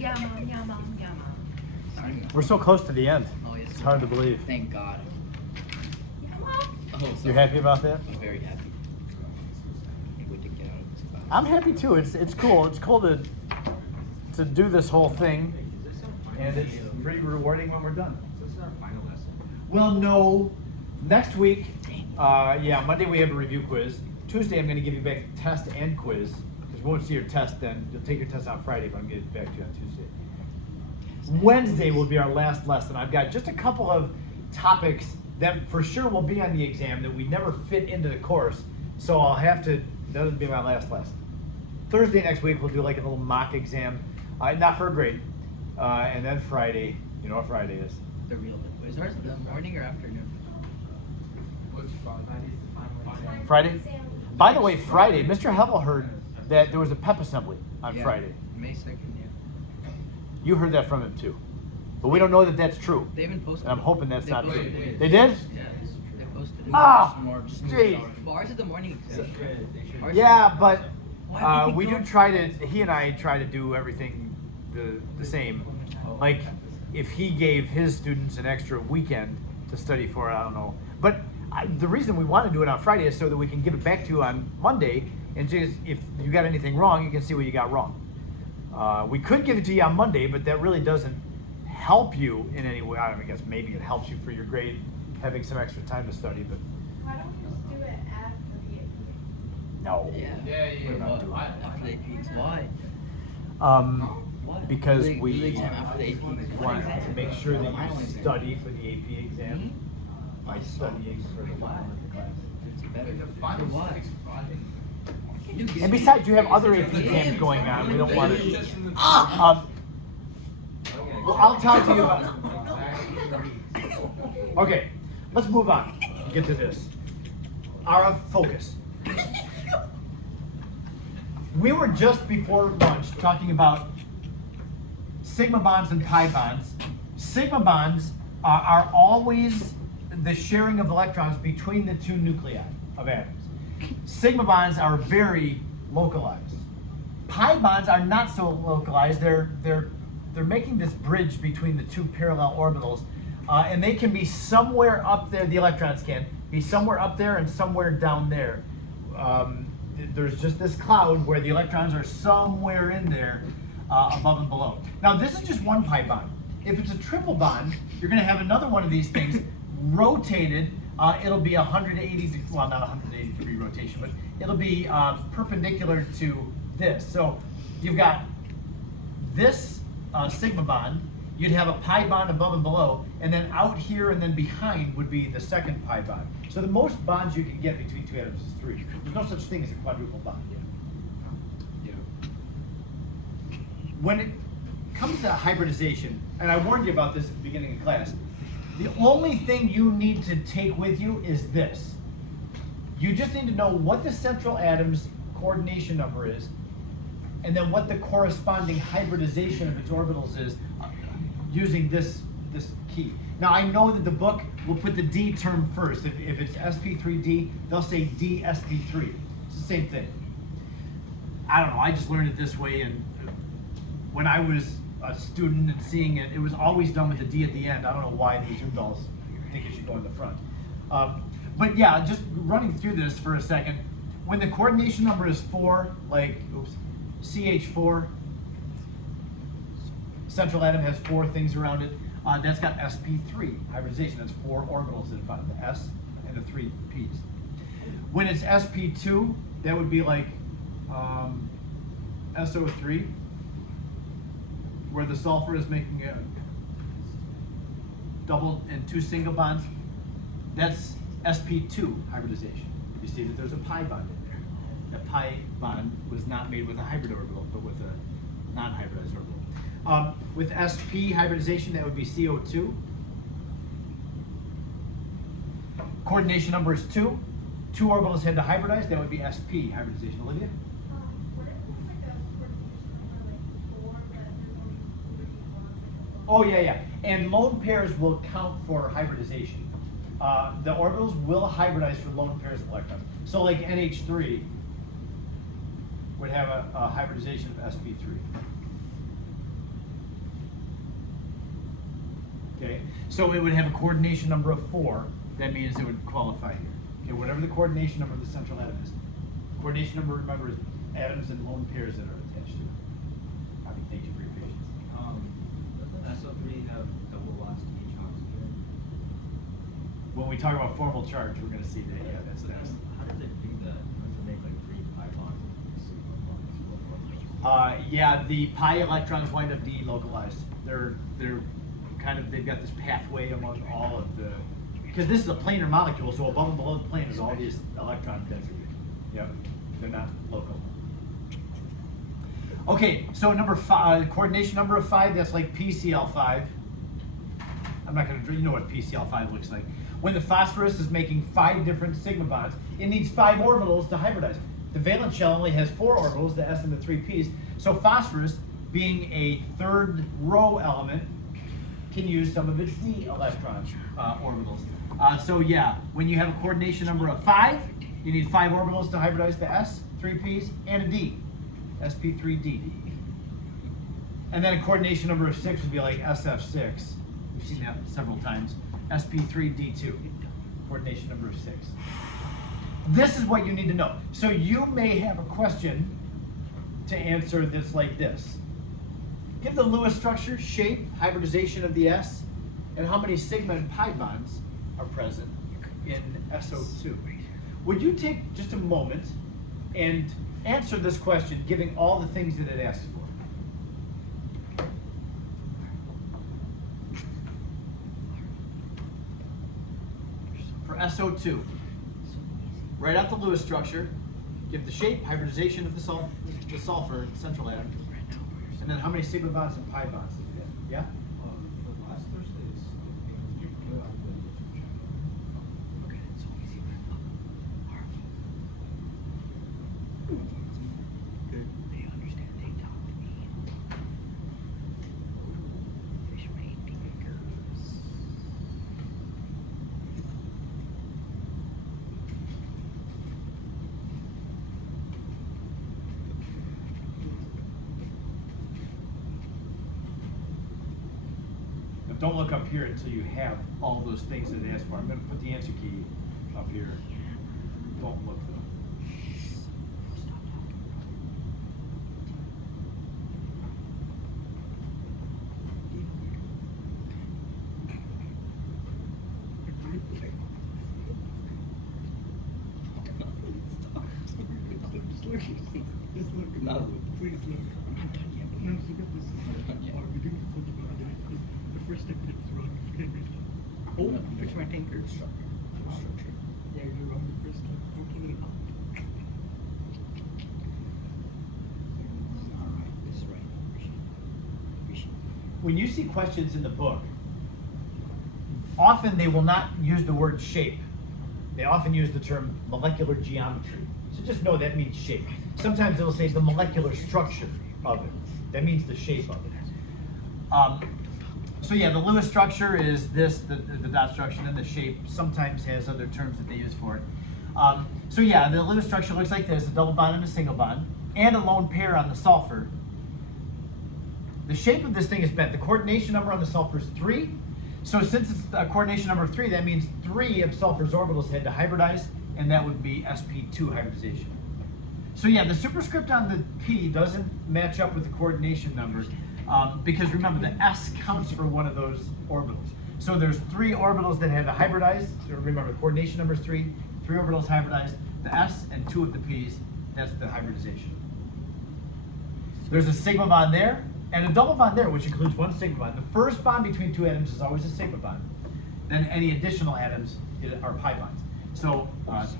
Yeah, mom. Yeah, mom. Yeah, mom. Sorry, Mom. We're so close to the end. Oh, yes, It's hard to believe. Thank God. Yeah, mom. Oh, sorry. You're happy about that? I'm very happy. Can't wait to get out of this class. I'm happy too. It's cool. It's cool to do this whole thing, and it's pretty rewarding when we're done. So this is our final lesson. Well, no. Next week, yeah, Monday we have a review quiz. Tuesday I'm going to give you back test and quiz, because we won't see your test then. You'll take your test on Friday, but I'm going to get it back to you on Tuesday. Wednesday will be our last lesson. I've got just a couple of topics that for sure will be on the exam that we never fit into the course, so I'll have to, that'll be my last lesson. Thursday next week we'll do like a little mock exam, not for a grade, and then Friday, you know what Friday is. The real quiz. Ours in the morning or afternoon? What's Friday's the final exam? Friday? By the way, Friday, Mr. Hevel heard that there was a pep assembly on Yeah, Friday. May 2nd, yeah. You heard that from him too. But we don't know that that's true. They even posted And I'm it. hoping that's They not true. posted it. They did? Yeah, they posted it. Ah, Just more smooth geez. out. Well, ours is the morning exam. Ours Yeah, but Why would we we do go- try to, he and I try to do everything the same. Like, if he gave his students an extra weekend to study for, I don't know. But the reason we want to do it on Friday is so that we can give it back to you on Monday, and just, if you got anything wrong, you can see what you got wrong. We could give it to you on Monday, but that really doesn't help you in any way. I guess maybe it helps you for your grade, having some extra time to study, but Why don't we just do it after the AP? no. Yeah. Yeah. What? Why? After the AP exam. Why? What? Because Do the we exam after the AP exam. want to make sure that Final you exam. study for the AP exam by studying for the final of the class. It's better. The For final what? And besides, you have other AP exams going on. We don't want to. Well, I'll talk to you about. Okay, let's move on. Get to this. Our focus. We were just before lunch talking about sigma bonds and pi bonds. Sigma bonds are always the sharing of electrons between the two nuclei of atoms. Sigma bonds are very localized. Pi bonds are not so localized. They're making this bridge between the two parallel orbitals, and they can be somewhere up there. The electrons can be somewhere up there and somewhere down there. There's just this cloud where the electrons are somewhere in there, above and below. Now this is just one pi bond. If it's a triple bond, you're going to have another one of these things rotated. It'll be 180, well, not 180 degree rotation, but it'll be perpendicular to this. So you've got this sigma bond, you'd have a pi bond above and below, and then out here and then behind would be the second pi bond. So the most bonds you can get between two atoms is 3. There's no such thing as a quadruple bond. Yeah. When it comes to hybridization, and I warned you about this at the beginning of class, the only thing you need to take with you is this. You just need to know what the central atom's coordination number is, and then what the corresponding hybridization of its orbitals is using this key. Now I know that the book will put the D term first. If it's sp3d, they'll say dsp3. It's the same thing. I don't know, I just learned it this way, and when I was a student and seeing it, it was always done with the D at the end. I don't know why these Udalls think it should go in the front. But yeah, just running through this for a second. When the coordination number is 4, like, oops, CH4, central atom has 4 things around it. That's got sp3, hybridization. That's 4 orbitals at the bottom, the S and the 3 P's. When it's sp2, that would be like SO3, where the sulfur is making a double and 2 single bonds. That's sp2 hybridization. You see that there's a pi bond in there. That pi bond was not made with a hybrid orbital, but with a non-hybridized orbital. With sp hybridization, that would be CO2. Coordination number is 2. 2 orbitals had to hybridize, that would be sp hybridization. Olivia? What if it's like a coordination number like 4, but there's only 3 bonds? Oh yeah. And lone pairs will count for hybridization. The orbitals will hybridize for lone pairs of electrons. So like NH3 would have a hybridization of sp3. So it would have a coordination number of 4. That means it would qualify here. Okay, whatever the coordination number of the central atom is. Coordination number, remember, is atoms and lone pairs that are attached to it. Copy, thank you for your patience. Doesn't SO3 have double velocity oxygen? When we talk about formal charge, we're going to see that. Yeah, that's next. How does it do that? How does it make like 3 pi bonds and sigma bonds? Yeah, the pi electrons wind up delocalized. They're kind of, they've got this pathway among all of the, because this is a planar molecule, so above and below the plane is all these electron density. Yep, they're not local. Okay, so number 5, coordination number of 5, that's like PCl5. I'm not gonna, you know what PCl5 looks like. When the phosphorus is making 5 different sigma bonds, it needs 5 orbitals to hybridize. The valence shell only has 4 orbitals, the s and the 3 p's. So phosphorus, being a 3rd row element, can use some of its d electron orbitals. So yeah, when you have a coordination number of 5, you need 5 orbitals to hybridize the s, 3 p's, and a d, sp3d. And then a coordination number of 6 would be like sf6. We've seen that several times. sp3d2, coordination number of 6. This is what you need to know. So you may have a question to answer this like this. Give the Lewis structure, shape, hybridization of the S, and how many sigma and pi bonds are present in SO2. Would you take just a moment and answer this question, giving all the things that it asks for? For SO2, write out the Lewis structure, give the shape, hybridization of the sulfur, central atom, and then how many sigma bonds and pi bonds does it have? Yeah? For last Thursday's, you put up They understand, they talk to me. Fish made fingers. Now don't look up here until you have all those things that it asks for. I'm going to put the answer key up here. Don't look though. Just look. No, please look. I'm not done yet. No, look at this. I'm not done yet. Are we doing the full divide? The first step is wrong. Oh, fix my tanker structure. Yeah, you're wrong the first step. Don't give it up. Alright, this is right. When you see questions in the book, often they will not use the word shape. They often use the term molecular geometry. So just know that means shape. Sometimes it'll say the molecular structure of it. That means the shape of it. So yeah, the Lewis structure is this, the dot structure, and the shape sometimes has other terms that they use for it. So yeah, the Lewis structure looks like this, a double bond and a single bond, and a lone pair on the sulfur. The shape of this thing is bent. The coordination number on the sulfur is 3. So since it's a coordination number of 3, that means 3 of sulfur's orbitals had to hybridize, and that would be sp2 hybridization. So yeah, the superscript on the P doesn't match up with the coordination number, because remember, the S counts for one of those orbitals. So there's 3 orbitals that had to hybridize. So remember, coordination number is 3. 3 orbitals hybridized. The S and 2 of the P's, that's the hybridization. There's a sigma bond there, and a double bond there, which includes 1 sigma bond. The first bond between 2 atoms is always a sigma bond. Then any additional atoms are pi bonds. So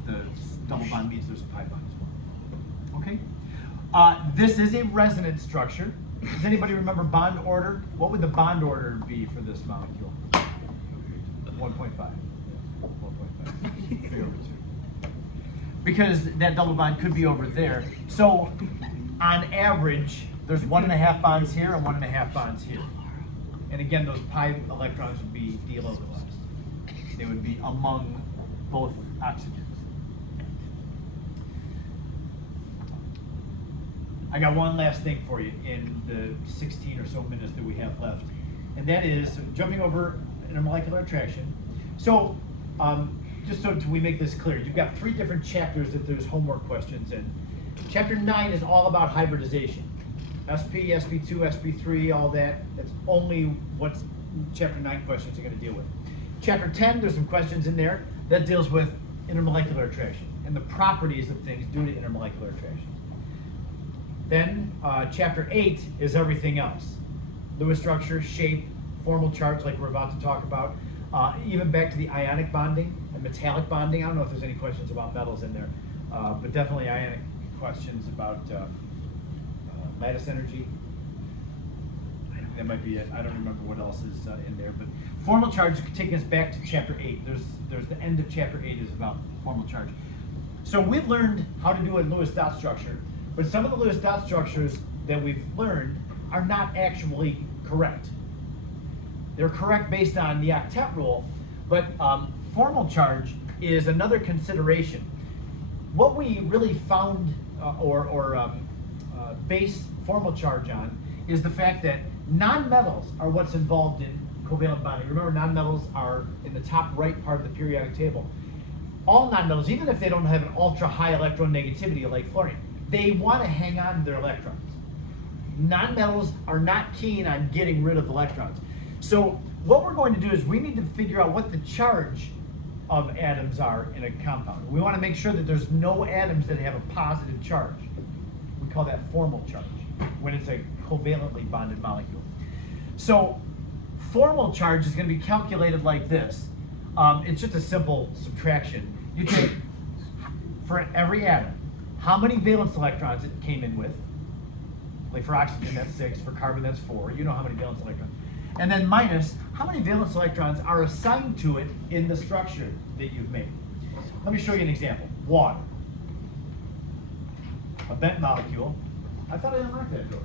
the double bond means there's a pi bond as well. Okay? This is a resonance structure. Does anybody remember bond order? What would the bond order be for this molecule? 1.5. 1.5. 3 over 2. Because that double bond could be over there. So on average, there's 1.5 bonds here and 1.5 bonds here. And again, those pi electrons would be delocalized. They would be among both oxygens. I got one last thing for you in the 16 or so minutes that we have left. And that is jumping over intermolecular attraction. So, just so we make this clear, you've got 3 different chapters that there's homework questions in. Chapter 9 is all about hybridization. SP, SP2, SP3, all that. That's only what chapter 9 questions are going to deal with. Chapter 10, there's some questions in there that deals with intermolecular attraction and the properties of things due to intermolecular attraction. Then chapter 8 is everything else. Lewis structure, shape, formal charge like we're about to talk about, even back to the ionic bonding and metallic bonding. I don't know if there's any questions about metals in there, but definitely ionic questions about lattice energy. I think that might be it. I don't remember what else is in there, but formal charge is taking us back to chapter 8. There's the end of chapter 8 is about formal charge. So we've learned how to do a Lewis dot structure, but some of the Lewis dot structures that we've learned are not actually correct. They're correct based on the octet rule, but formal charge is another consideration. What we really found base formal charge on is the fact that nonmetals are what's involved in covalent bonding. Remember, nonmetals are in the top right part of the periodic table. All nonmetals, even if they don't have an ultra high electronegativity like fluorine, they want to hang on to their electrons. Nonmetals are not keen on getting rid of electrons. So what we're going to do is we need to figure out what the charge of atoms are in a compound. We want to make sure that there's no atoms that have a positive charge. We call that formal charge when it's a covalently bonded molecule. So formal charge is going to be calculated like this. It's just a simple subtraction. You take, for every atom, how many valence electrons it came in with. Like for oxygen, that's 6. For carbon, that's 4. You know how many valence electrons. And then minus how many valence electrons are assigned to it in the structure that you've made. Let me show you an example. Water. A bent molecule. I thought I unlocked that door.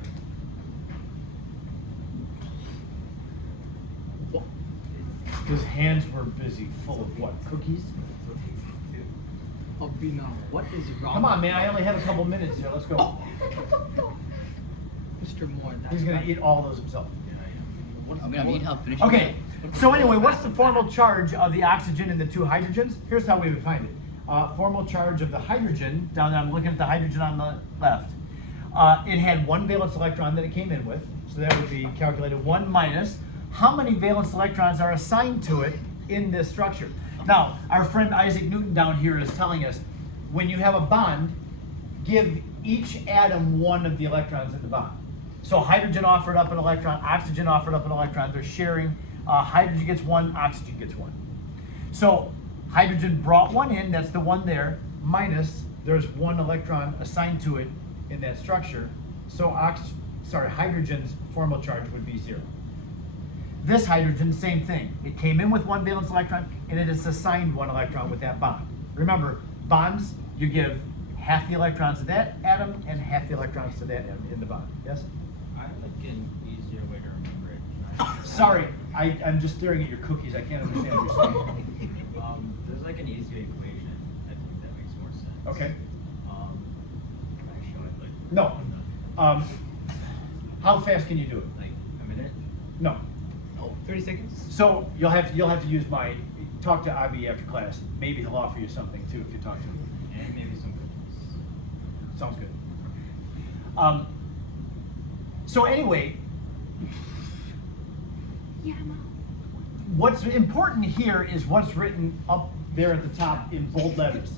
His hands were busy, full of what? Cookies? Oh, Bina, what is wrong? Come on, man. I only have a couple minutes here. Let's go. Mr. Moore, that's He's going to eat all those himself. I'm gonna need help finishing. Okay, so anyway, what's the formal charge of the oxygen and the 2 hydrogens? Here's how we would find it. Formal charge of the hydrogen, down there, I'm looking at the hydrogen on the left. It had 1 valence electron that it came in with, so that would be calculated 1 minus how many valence electrons are assigned to it in this structure. Now, our friend Isaac Newton down here is telling us, when you have a bond, give each atom 1 of the electrons in the bond. So hydrogen offered up an electron, oxygen offered up an electron, they're sharing. Hydrogen gets 1, oxygen gets 1. So hydrogen brought 1 in, that's the 1 there, minus there's 1 electron assigned to it in that structure. So hydrogen's formal charge would be 0. This hydrogen, same thing. It came in with 1 valence electron, and it is assigned 1 electron with that bond. Remember, bonds, you give half the electrons to that atom and half the electrons to that atom in the bond. Yes? I have like an easier way to remember it. Sorry, I'm just staring at your cookies. I can't understand what you're saying. There's like an easier equation. I think that makes more sense. Okay. Can I show it like? No. How fast can you do it? Like a minute? No. Oh, 30 seconds? So you'll have to use talk to Avi after class. Maybe he'll offer you something too if you talk to him. And maybe some cookies. Sounds good. So anyway, what's important here is what's written up there at the top in bold letters.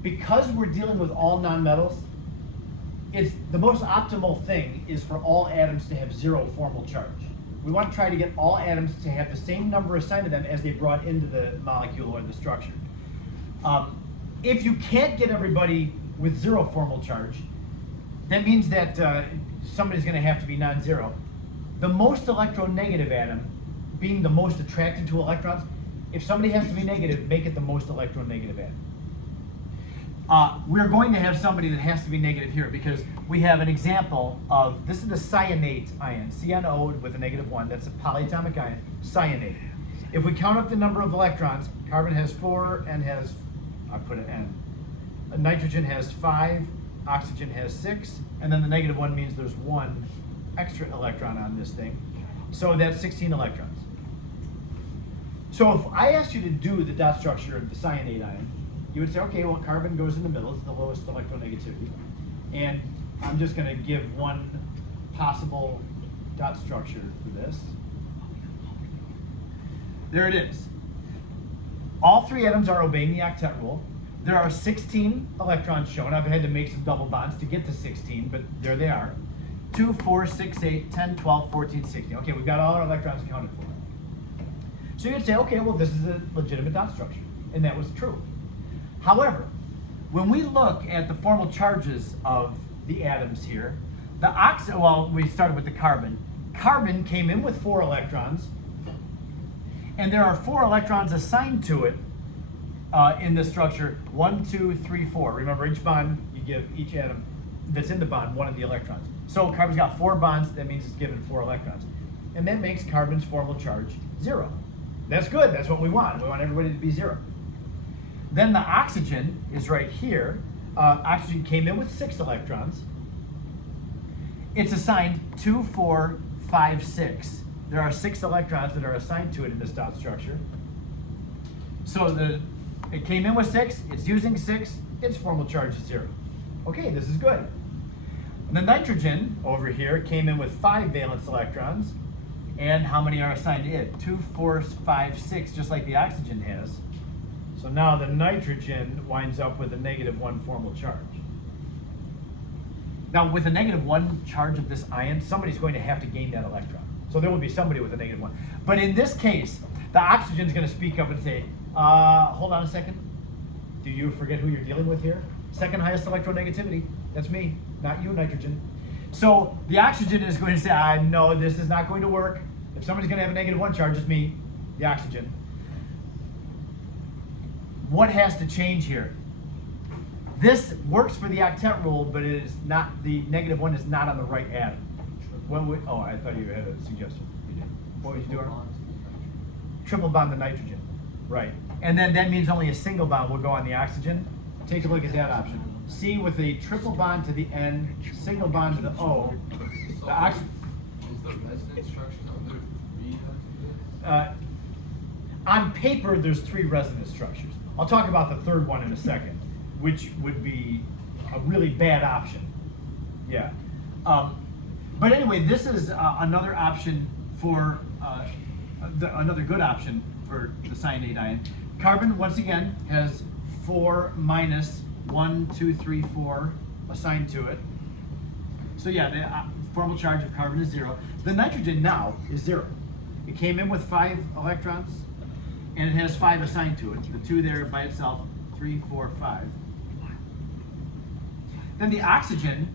Because we're dealing with all nonmetals, it's the most optimal thing is for all atoms to have 0 formal charge. We want to try to get all atoms to have the same number assigned to them as they brought into the molecule or the structure. If you can't get everybody with 0 formal charge, that means that somebody's going to have to be non-zero. The most electronegative atom being the most attracted to electrons, if somebody has to be negative, make it the most electronegative atom. We're going to have somebody that has to be negative here because we have an example of, this is the cyanate ion, CNO with a -1, that's a polyatomic ion, cyanate. If we count up the number of electrons, carbon has 4 and has, I put an N. Nitrogen has 5, oxygen has 6, and then the -1 means there's 1 extra electron on this thing. So that's 16 electrons. So if I asked you to do the dot structure of the cyanide ion, you would say, okay, well, carbon goes in the middle, it's the lowest electronegativity. And I'm just gonna give one possible dot structure for this. There it is. All three atoms are obeying the octet rule. There are 16 electrons shown. I've had to make some double bonds to get to 16, but there they are. 2, 4, 6, 8, 10, 12, 14, 16. Okay, we've got all our electrons accounted for. So you'd say, okay, well, this is a legitimate dot structure, and that was true. However, when we look at the formal charges of the atoms here, we started with the carbon. Carbon came in with 4 electrons, and there are 4 electrons assigned to it in this structure. 1, 2, 3, 4. Remember, each bond, you give each atom that's in the bond 1 of the electrons. So carbon's got 4 bonds, that means it's given 4 electrons. And that makes carbon's formal charge 0. That's good, that's what we want. We want everybody to be 0. Then the oxygen is right here. Oxygen came in with 6 electrons. It's assigned 2, 4, 5, 6. There are 6 electrons that are assigned to it in this dot structure. So it came in with 6, it's using 6, its formal charge is 0. Okay, this is good. The nitrogen over here came in with 5 valence electrons. And how many are assigned to it? 2, 4, 5, 6, just like the oxygen has. So now the nitrogen winds up with a -1 formal charge. Now with a -1 charge of this ion, somebody's going to have to gain that electron. So there will be somebody with a -1. But in this case, the oxygen's going to speak up and say, hold on a second. Do you forget who you're dealing with here? Second highest electronegativity. That's me, not you, nitrogen. So the oxygen is going to say, I know this is not going to work. If somebody's going to have a -1 charge, it's me, the oxygen. What has to change here? This works for the octet rule, but it is not, the -1 is not on the right atom. I thought you had a suggestion. You did. What was you doing? Triple bond the nitrogen. Right. And then that means only a single bond will go on the oxygen. Take a look at that option. C with a triple bond to the N, single bond to the O. The oxygen. Is the resonance structure under 3 On paper, there's 3 resonance structures. I'll talk about the third one in a second, which would be a really bad option. Yeah. But anyway, this is another option for, another good option for the cyanide ion. Carbon, once again, has 4 minus 1, 2, 3, 4 assigned to it. So yeah, the formal charge of carbon is 0. The nitrogen now is 0. It came in with 5 electrons, and it has 5 assigned to it. The 2 there by itself, 3, 4, 5. Then the oxygen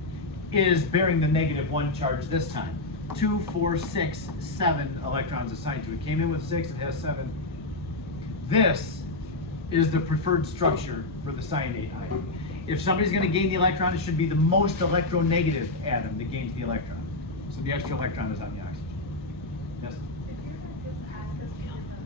is bearing the -1 charge this time. 2, 4, 6, 7 electrons assigned to it. Came in with 6, it has 7. This is the preferred structure for the cyanide ion. If somebody's going to gain the electron, it should be the most electronegative atom that gains the electron. So the extra electron is on the oxygen. Yes? If you could just ask us to give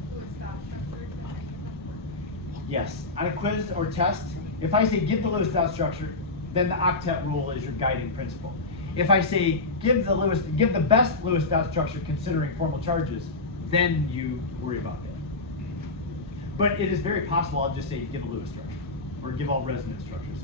the Lewis dot structure to any of them. Yes. On a quiz or test, if I say give the Lewis dot structure, then the octet rule is your guiding principle. If I say give the best Lewis dot structure considering formal charges, then you worry about that. But it is very possible I'll just say give a Lewis structure, or give all resonance structures.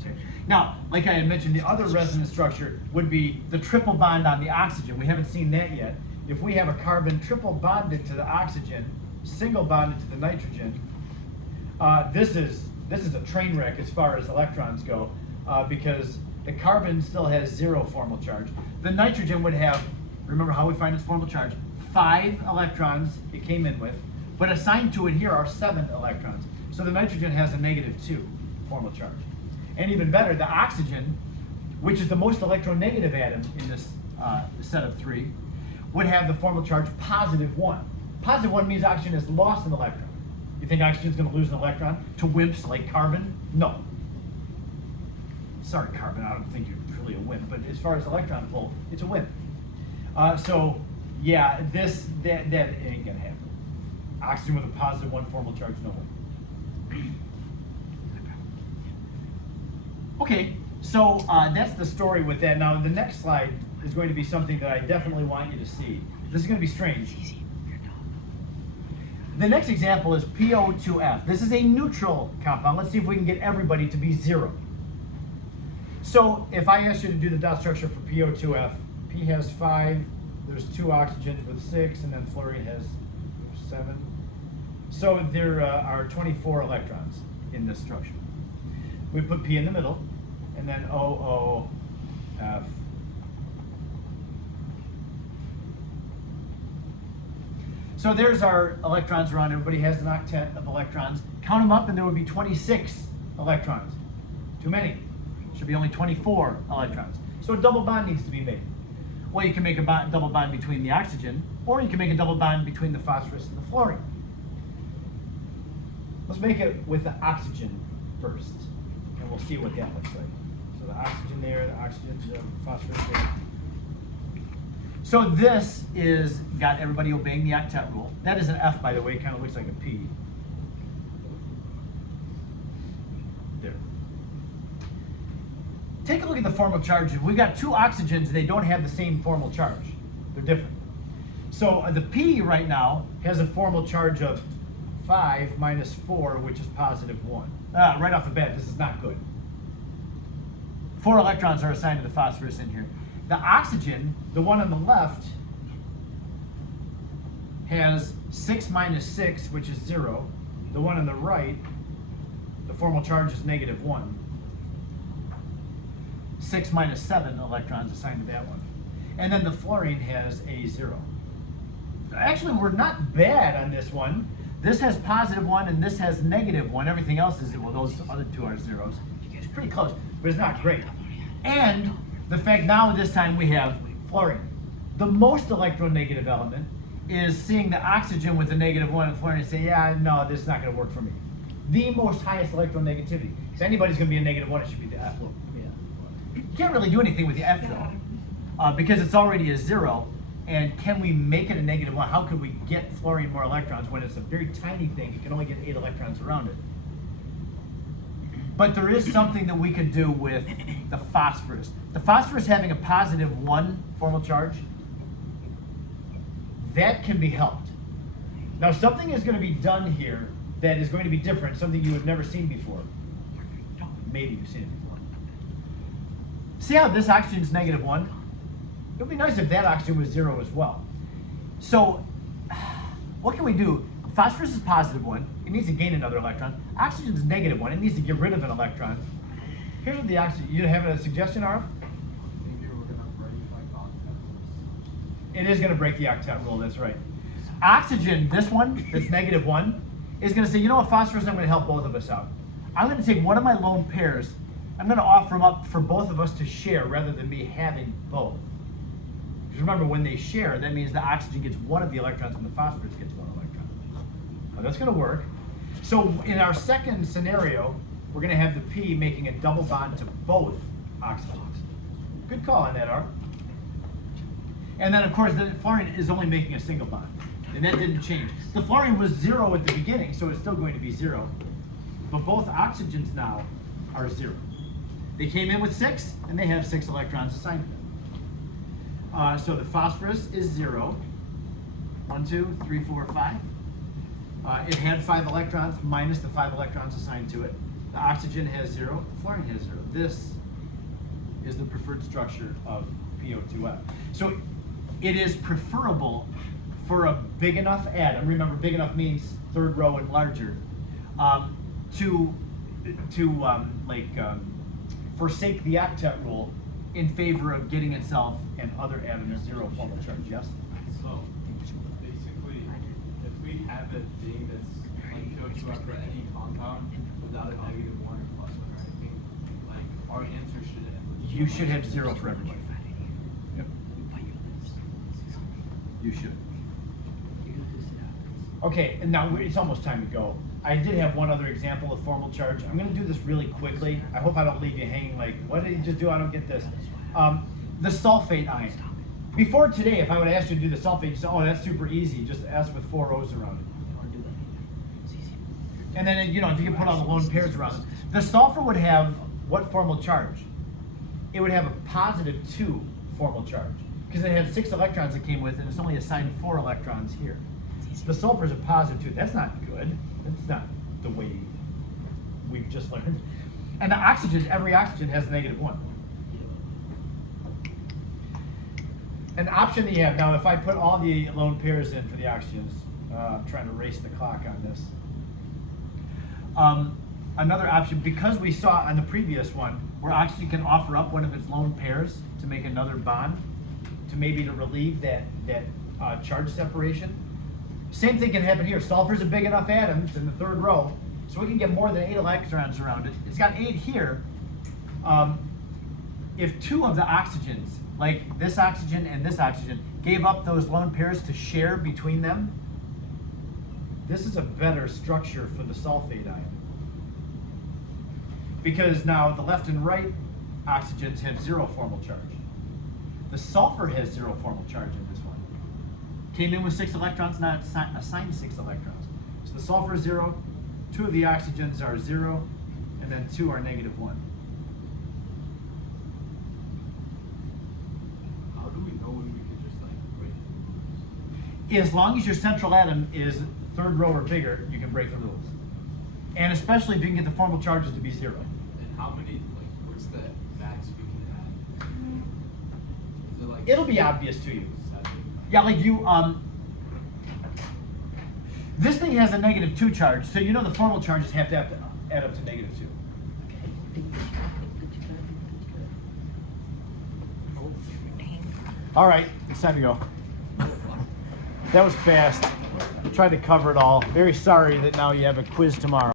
Okay. Now, like I had mentioned, the other resonance structure would be the triple bond on the oxygen. We haven't seen that yet. If we have a carbon triple bonded to the oxygen, single bonded to the nitrogen, this is a train wreck as far as electrons go, because the carbon still has 0 formal charge. The nitrogen would have, remember how we find its formal charge, 5 electrons it came in with, but assigned to it here are 7 electrons. So the nitrogen has a -2 formal charge. And even better, the oxygen, which is the most electronegative atom in this set of 3, would have the formal charge +1. +1 means oxygen has lost an electron. You think oxygen's going to lose an electron to wimps like carbon? No. Sorry, carbon, I don't think you're really a wimp, but as far as electron pull, it's a wimp. So, yeah, that ain't going to happen. Oxygen with a +1 formal charge, no way. Okay, so that's the story with that. Now, the next slide is going to be something that I definitely want you to see. This is going to be strange. The next example is PO2F. This is a neutral compound. Let's see if we can get everybody to be 0. So if I asked you to do the dot structure for PO2F, P has 5, there's 2 oxygens with 6, and then fluorine has 7. So there are 24 electrons in this structure. We put P in the middle, and then OOF. So there's our electrons around. Everybody has an octet of electrons. Count them up and there would be 26 electrons. Too many. Should be only 24 electrons. So a double bond needs to be made. Well, you can make a double bond between the oxygen, or you can make a double bond between the phosphorus and the fluorine. Let's make it with the oxygen first, and we'll see what that looks like. So the oxygen there, the oxygen, the phosphorus there. So this is got everybody obeying the octet rule. That is an F, by the way. It kind of looks like a P. There. Take a look at the formal charges. We've got 2 oxygens. They don't have the same formal charge. They're different. So the P right now has a formal charge of 5 minus 4, which is positive 1. Right off the bat, this is not good. 4 electrons are assigned to the phosphorus in here. The oxygen, the one on the left, has 6 minus 6, which is 0. The one on the right, the formal charge is negative 1. 6 minus 7 electrons assigned to that one. And then the fluorine has a 0. Actually, we're not bad on this one. This has positive 1 and this has negative 1. Everything else is, well, those other 2 are zeros. It's pretty close, but it's not great. And the fact now this time we have fluorine. The most electronegative element is seeing the oxygen with the negative 1 and fluorine and say, yeah, no, this is not going to work for me. The most highest electronegativity. If anybody's going to be a negative 1, it should be the F. You can't really do anything with the F though, because it's already a 0. And can we make it a negative 1? How could we get fluorine more electrons when it's a very tiny thing? You can only get 8 electrons around it. But there is something that we could do with the phosphorus. The phosphorus having a positive 1 formal charge, that can be helped. Now something is going to be done here that is going to be different, something you have never seen before. Maybe you've seen it before. See how this oxygen is negative 1? It would be nice if that oxygen was 0 as well. So what can we do? Phosphorus is positive 1. It needs to gain another electron. Oxygen is negative 1. It needs to get rid of an electron. Here's what the oxygen. You have a suggestion, Arv? Maybe we're gonna break like octets. It is going to break the octet rule. That's right. Oxygen, this one that's negative 1, is going to say, you know what, phosphorus, I'm going to help both of us out. I'm going to take one of my lone pairs. I'm going to offer them up for both of us to share rather than me having both. Because remember, when they share, that means the oxygen gets one of the electrons and the phosphorus gets 1 electron. Well, that's going to work. So in our second scenario, we're going to have the P making a double bond to both oxygens. Good call on that, Art. And then, of course, the fluorine is only making a single bond. And that didn't change. The fluorine was 0 at the beginning, so it's still going to be 0. But both oxygens now are 0. They came in with 6, and they have 6 electrons assigned to them. So the phosphorus is 0. 1, 2, 3, 4, 5. It had 5 electrons minus the 5 electrons assigned to it. The oxygen has 0, the fluorine has 0. This is the preferred structure of PO2F. So it is preferable for a big enough atom, remember big enough means third row and larger, to forsake the octet rule in favor of getting itself and other atoms 0 formal charge. Yes? So basically, if we have it being this like PO2 for any compound without a negative 1 or plus 1 or anything, like our answer should end with You should have 0 for everybody. Yep. You should. Okay, and now it's almost time to go. I did have one other example of formal charge. I'm going to do this really quickly. I hope I don't leave you hanging like, what did he just do? I don't get this. The sulfate ion. Before today, if I would have asked you to do the sulfate, you say, oh, that's super easy. Just ask with 4 O's around it. And then, you know, if you can put all the lone pairs around it. The sulfur would have what formal charge? It would have a positive 2 formal charge because it had 6 electrons that came with it, and it's only assigned 4 electrons here. The sulfur's a positive 2. That's not good. That's not the way we've just learned. And the oxygen, every oxygen has a negative 1. An option that you have, now if I put all the lone pairs in for the oxygens, I'm trying to race the clock on this. Another option, because we saw on the previous one, where oxygen can offer up one of its lone pairs to make another bond, to maybe to relieve that charge separation. Same thing can happen here. Sulfur's a big enough atom, it's in the third row, so we can get more than 8 electrons around it. It's got 8 here. If 2 of the oxygens, like this oxygen and this oxygen, gave up those lone pairs to share between them, this is a better structure for the sulfate ion. Because now the left and right oxygens have 0 formal charge. The sulfur has 0 formal charge in this one. Came in with 6 electrons, not assigned 6 electrons. So the sulfur is 0, 2 of the oxygens are 0, and then 2 are negative 1. How do we know when we can just like break the rules? As long as your central atom is third row or bigger, you can break the rules. And especially if you can get the formal charges to be 0. And how many, like, what's the max we can add? Is it like It'll be obvious to you. 7? Yeah, like you, this thing has a negative 2 charge, so you know the formal charges have to add up to negative 2. All right, it's time to go. That was fast. I tried to cover it all. Very sorry that now you have a quiz tomorrow.